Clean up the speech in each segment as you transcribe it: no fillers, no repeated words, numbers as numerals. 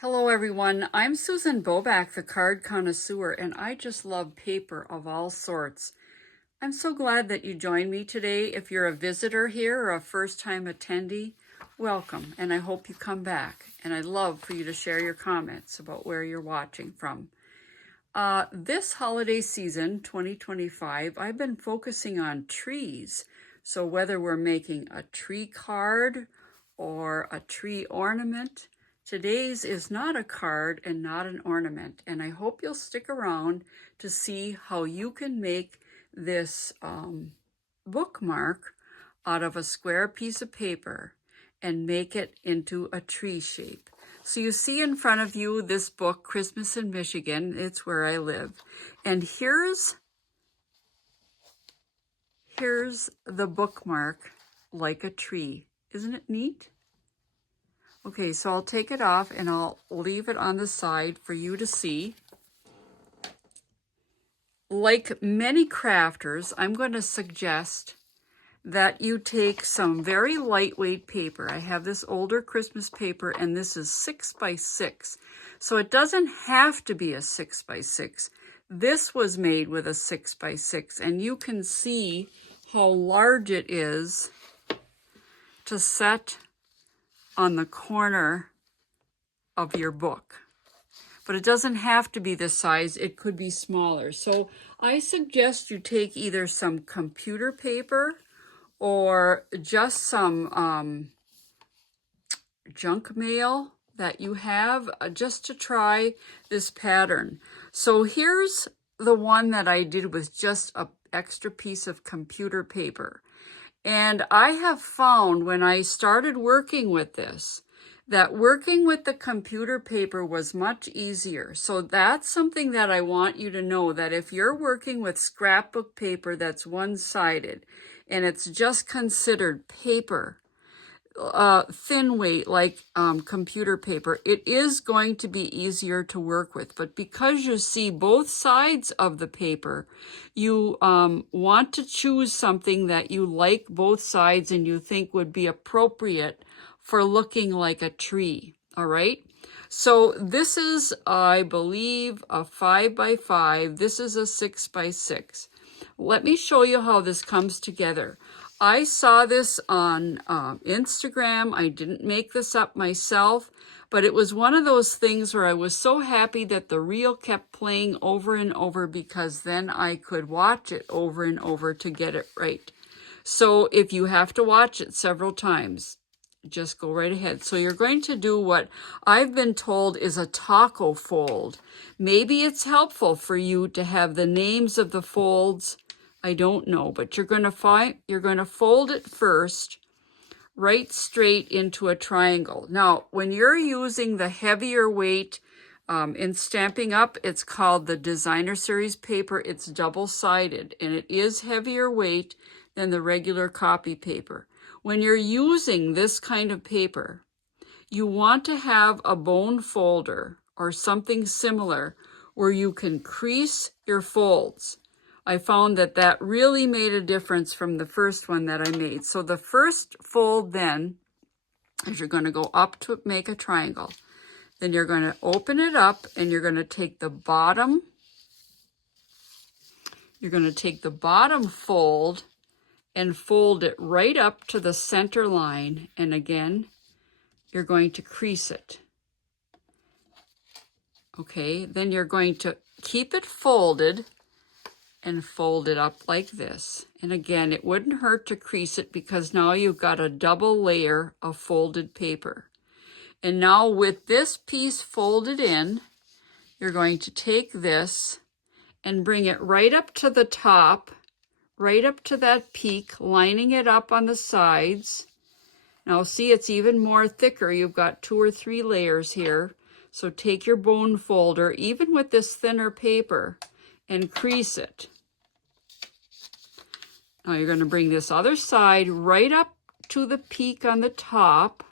Hello everyone, I'm Susan Boback, the card connoisseur, and I just love paper of all sorts. I'm so glad that you joined me today. If you're a visitor here or a first-time attendee, welcome, and I hope you come back. And I'd love for you to share your comments about where you're watching from. This holiday season, 2025, I've been focusing on trees. So whether we're making a tree card or a tree ornament, today's is not a card and not an ornament, and I hope you'll stick around to see how you can make this bookmark out of a square piece of paper and make it into a tree shape. So you see in front of you this book, Christmas in Michigan. It's where I live. And here's the bookmark like a tree. Isn't it neat? Okay, so I'll take it off and I'll leave it on the side for you to see. Like many crafters, I'm going to suggest that you take some very lightweight paper. I have this older Christmas paper and this is 6 by 6. So it doesn't have to be a 6 by 6. This was made with a 6 by 6 and you can see how large it is to set on the corner of your book. But it doesn't have to be this size, it could be smaller. So I suggest you take either some computer paper or just some junk mail that you have just to try this pattern. So here's the one that I did with just an extra piece of computer paper. And I have found when I started working with this, that working with the computer paper was much easier. So that's something that I want you to know, that if you're working with scrapbook paper that's one-sided and it's just considered paper, thin weight like computer paper, it is going to be easier to work with. But because you see both sides of the paper, you want to choose something that you like both sides and you think would be appropriate for looking like a tree. All right. So this is, I believe, a 5 by 5. This is a 6 by 6. Let me show you how this comes together. I saw this on Instagram. I didn't make this up myself, but it was one of those things where I was so happy that the reel kept playing over and over because then I could watch it over and over to get it right. So if you have to watch it several times, just go right ahead. So you're going to do what I've been told is a taco fold. Maybe it's helpful for you to have the names of the folds. I don't know, but you're going to fold it first right straight into a triangle. Now, when you're using the heavier weight in Stampin' Up, it's called the Designer Series paper. It's double-sided, and it is heavier weight than the regular copy paper. When you're using this kind of paper, you want to have a bone folder or something similar where you can crease your folds. I found that that really made a difference from the first one that I made. So the first fold then is you're going to go up to make a triangle. Then you're going to open it up and you're going to take the bottom. You're going to take the bottom fold and fold it right up to the center line. And again, you're going to crease it. Okay, then you're going to keep it folded and fold it up like this. And again, it wouldn't hurt to crease it because now you've got a double layer of folded paper. And now with this piece folded in, you're going to take this and bring it right up to the top, right up to that peak, lining it up on the sides. Now see, it's even more thicker. You've got 2 or 3 layers here. So take your bone folder, even with this thinner paper, and crease it. Now you're going to bring this other side right up to the peak on the top,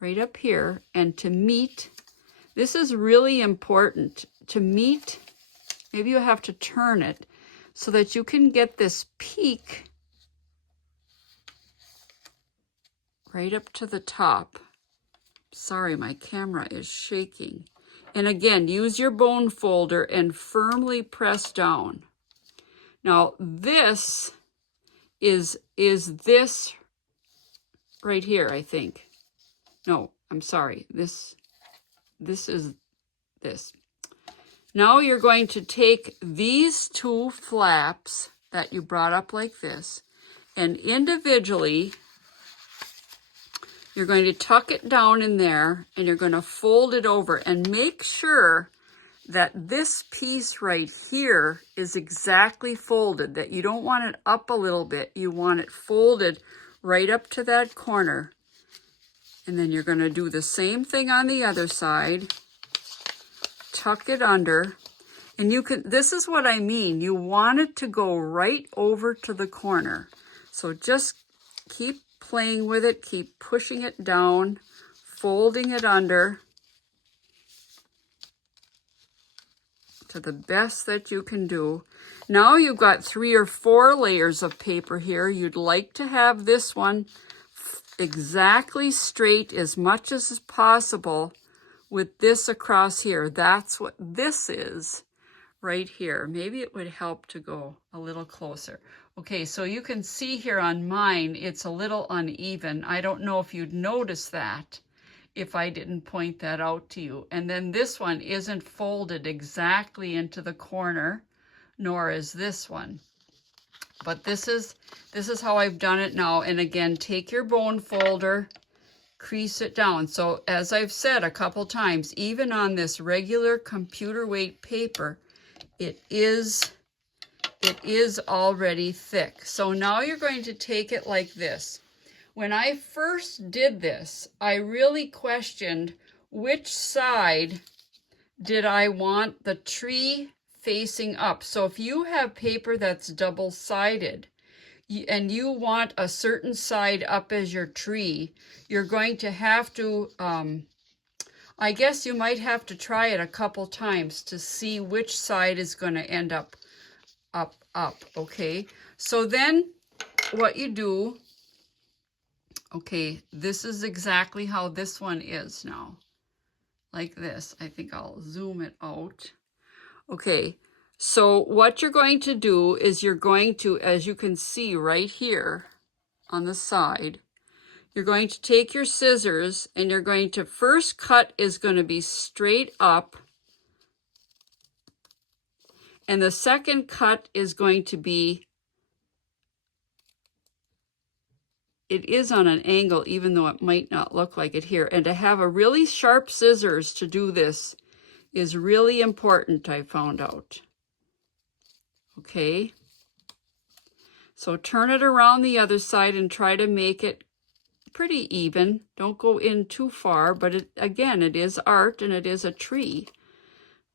right up here, and to meet, this is really important, to meet, maybe you have to turn it so that you can get this peak right up to the top. Sorry, my camera is shaking. And again, use your bone folder and firmly press down. Now this is this right here, I think. No, I'm sorry. This is this. Now you're going to take these two flaps that you brought up like this, and individually you're going to tuck it down in there, and you're going to fold it over, and make sure that this piece right here is exactly folded, that you don't want it up a little bit. You want it folded right up to that corner. And then you're going to do the same thing on the other side. Tuck it under. And you can, this is what I mean. You want it to go right over to the corner. So just keep playing with it, keep pushing it down, folding it under to the best that you can do. Now you've got 3 or 4 layers of paper here. You'd like to have this one exactly straight as much as possible with this across here. That's what this is right here. Maybe it would help to go a little closer. Okay, so you can see here on mine, it's a little uneven. I don't know if you'd notice that if I didn't point that out to you. And then this one isn't folded exactly into the corner, nor is this one. But this is how I've done it now. And again, take your bone folder, crease it down. So as I've said a couple times, even on this regular computer weight paper, it is already thick. So now you're going to take it like this. When I first did this, I really questioned which side did I want the tree facing up. So if you have paper that's double-sided and you want a certain side up as your tree, you're going to have to, I guess you might have to try it a couple times to see which side is going to end up, okay? So then what you do, okay, this is exactly how this one is now, like this. I think I'll zoom it out. Okay, so what you're going to do is you're going to, as you can see right here on the side, you're going to take your scissors and you're going to, first cut is going to be straight up, and the second cut is going to be, it is on an angle even though it might not look like it here. And to have a really sharp scissors to do this is really important, I found out. Okay, so turn it around the other side and try to make it pretty even. Don't go in too far, but again, it is art and it is a tree.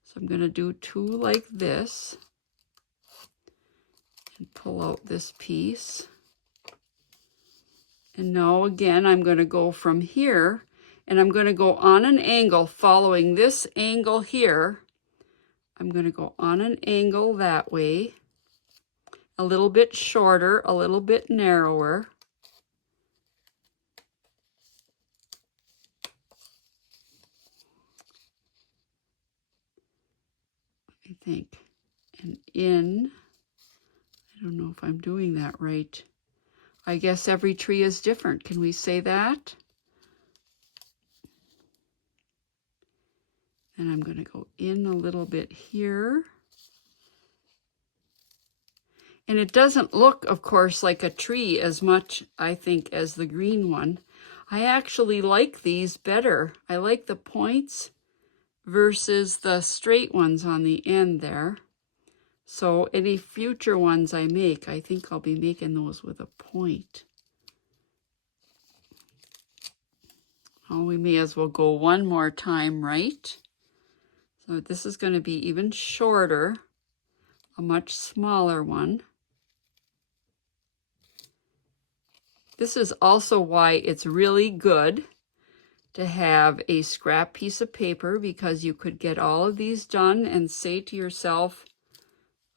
So I'm going to do 2 like this and pull out this piece. And now again, I'm going to go from here and I'm going to go on an angle following this angle here. I'm going to go on an angle that way, a little bit shorter, a little bit narrower. I think, and in, I don't know if I'm doing that right. I guess every tree is different. Can we say that? And I'm going to go in a little bit here. And it doesn't look, of course, like a tree as much, I think, as the green one. I actually like these better. I like the points versus the straight ones on the end there. So any future ones I make, I think I'll be making those with a point. Oh, we may as well go one more time, right? So this is going to be even shorter, a much smaller one. This is also why it's really good to have a scrap piece of paper, because you could get all of these done and say to yourself,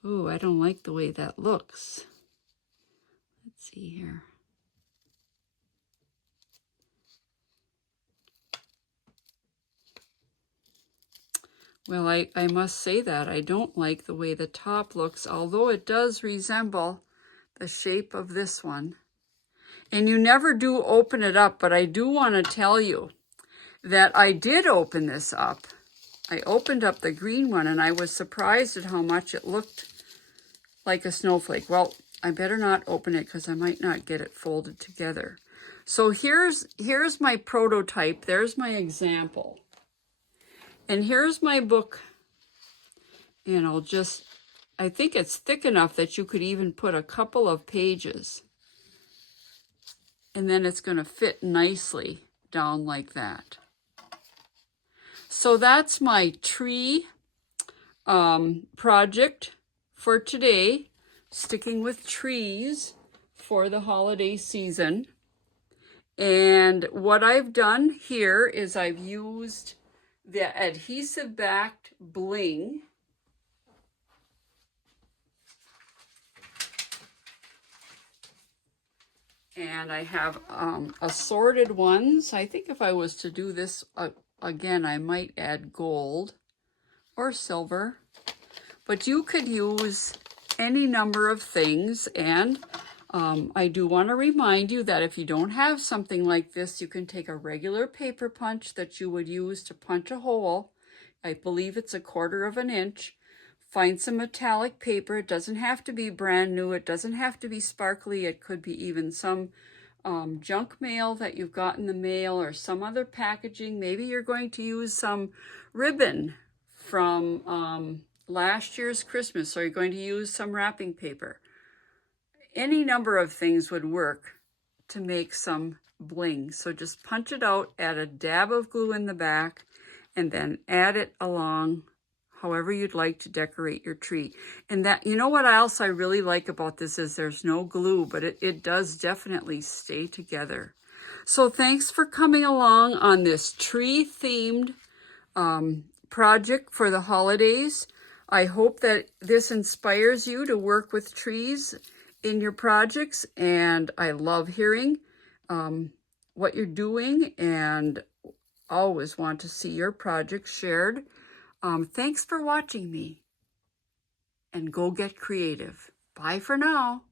ooh, I don't like the way that looks. Let's see here. Well, I must say that I don't like the way the top looks, although it does resemble the shape of this one. And you never do open it up, but I do want to tell you that I did open this up. I opened up the green one, and I was surprised at how much it looked like a snowflake. Well, I better not open it because I might not get it folded together. So here's my prototype. There's my example. And here's my book. And I think it's thick enough that you could even put a couple of pages. And then it's going to fit nicely down like that. So that's my tree project for today, sticking with trees for the holiday season. And what I've done here is I've used the adhesive backed bling. And I have assorted ones. I think if I was to do this again, I might add gold or silver. But you could use any number of things. And I do want to remind you that if you don't have something like this, you can take a regular paper punch that you would use to punch a hole. I believe it's 1/4 of an inch. Find some metallic paper. It doesn't have to be brand new. It doesn't have to be sparkly. It could be even some junk mail that you've got in the mail or some other packaging. Maybe you're going to use some ribbon from last year's Christmas, or you're going to use some wrapping paper. Any number of things would work to make some bling. So just punch it out, add a dab of glue in the back, and then add it along however you'd like to decorate your tree. And that, you know what else I really like about this is there's no glue, but it does definitely stay together. So thanks for coming along on this tree-themed project for the holidays. I hope that this inspires you to work with trees in your projects, and I love hearing what you're doing, and always want to see your projects shared. Thanks for watching me, and go get creative. Bye for now.